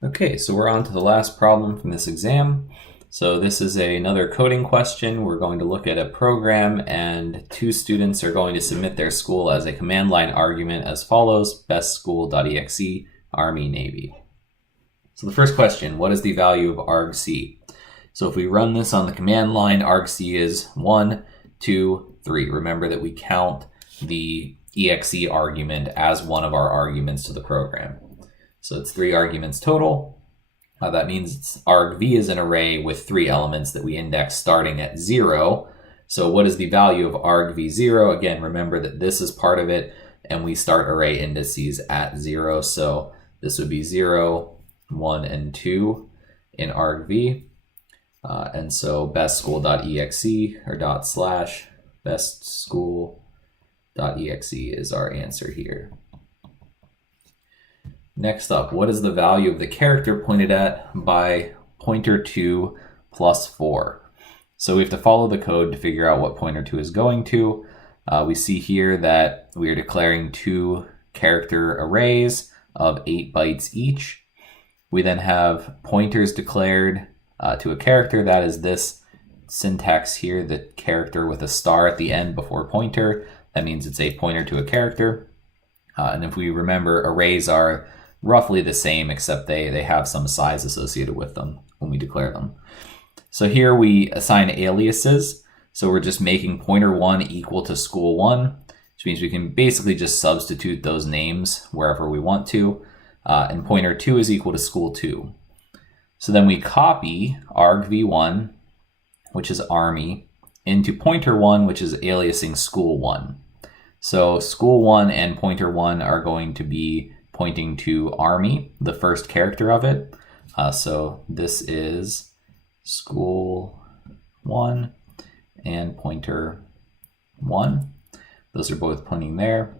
Okay, so we're on to the last problem from this exam. So this is another coding question. We're going to look at a program and two students are going to submit their school as a command line argument as follows: bestschool.exe, Army, Navy. So the first question, what is the value of argc? So if we run this on the command line, argc is 1, 2, 3. Remember that we count the exe argument as one of our arguments to the program. So it's 3 arguments total. That means argv is an array with 3 elements that we index starting at 0. So what is the value of argv0? Again, remember that this is part of it, and we start array indices at 0. So this would be 0, 1, and 2 in argv. And so bestschool.exe or /bestschool.exe is our answer here. Next up, what is the value of the character pointed at by pointer 2 plus 4? So we have to follow the code to figure out what pointer 2 is going to. We see here that we are declaring 2 character arrays of 8 bytes each. We then have pointers declared to a character. That is this syntax here, the character with a star at the end before pointer. That means it's a pointer to a character. And if we remember, arrays are roughly the same, except they have some size associated with them when we declare them. So here we assign aliases. So we're just making pointer 1 equal to school1, which means we can basically just substitute those names wherever we want to. And pointer 2 is equal to school2. So then we copy argv1, which is Army, into pointer 1, which is aliasing school1. So school1 and pointer 1 are going to be pointing to Army, the first character of it. So this is school1 and pointer 1. Those are both pointing there.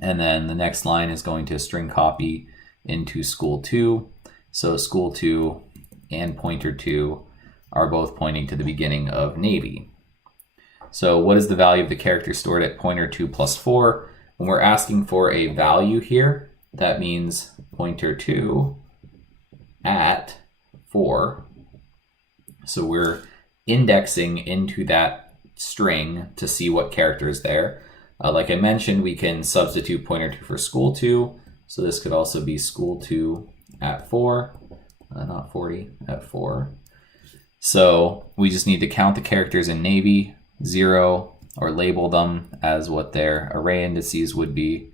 And then the next line is going to string copy into school2. So school2 and pointer 2 are both pointing to the beginning of Navy. So what is the value of the character stored at pointer 2 plus 4? When we're asking for a value here, that means pointer 2 at 4. So we're indexing into that string to see what character is there. Like I mentioned, we can substitute pointer 2 for school2. So this could also be school2 at 4, not 40, at 4. So we just need to count the characters in Navy, 0, or label them as what their array indices would be,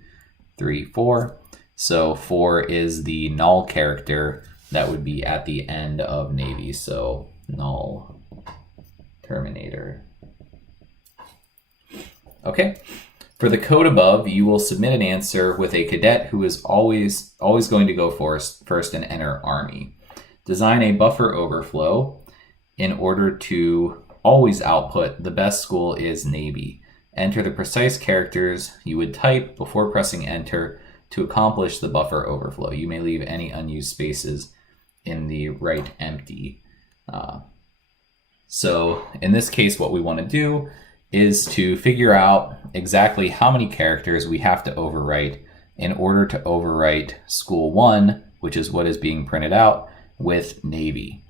3, 4. So 4 is the null character that would be at the end of Navy. So null terminator. Okay. For the code above, you will submit an answer with a cadet who is always going to go first and enter Army. Design a buffer overflow in order to always output the best school is Navy. Enter the precise characters you would type before pressing enter to accomplish the buffer overflow. You may leave any unused spaces in the right empty. So in this case, what we want to do is to figure out exactly how many characters we have to overwrite in order to overwrite school1, which is what is being printed out, with Navy.